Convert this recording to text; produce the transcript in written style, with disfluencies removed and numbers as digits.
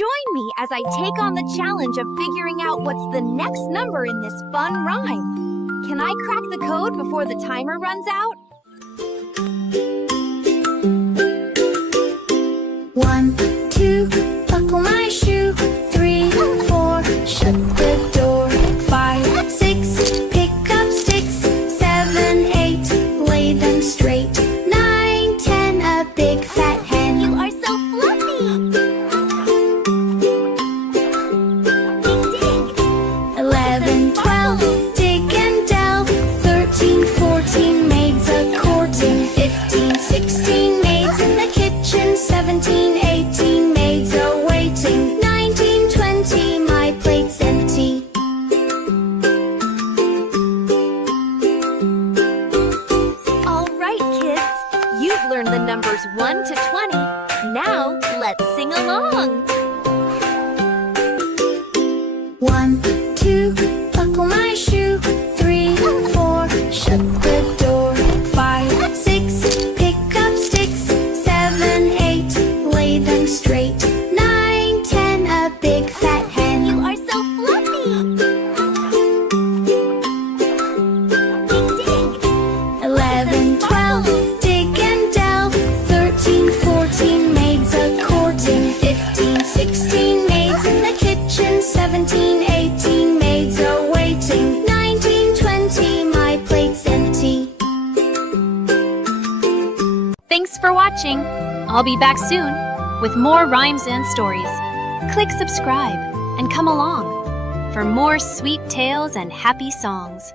Join me as I take on the challenge of figuring out what's the next number in this fun rhyme. Can I crack the code before the timer runs out? 1, 2, buckle my shoe. 3, 4, shut the door. 5, 6, pick up sticks. 7, 8, lay them straight. 9, 10, a big fat hen. You are so fluffy! Ding ding! 11, 12, dig and delve. 13, 14, maids a-courting. 15, 16, maids in the kitchen. 17, 18, maids a-waiting. 19, 20, my plate's empty. All right, kids. You've learned the numbers 1 to 20. Now, let's sing along. 1, 2, buckle my shoe. 3, 4, shut the door. 5, 6, pick up sticks. 7, 8, lay them straight. 9, 10, a big fat hen. You are so fluffy! Ding ding! 11, 12, dig and delve. 13, 14, maids a-courting. 15, 16, maids in the kitchen. 17, 18, maids a-waiting. 19, 20, my plate's empty. Thanks for watching. I'll be back soon with more rhymes and stories. Click subscribe and come along for more sweet tales and happy songs.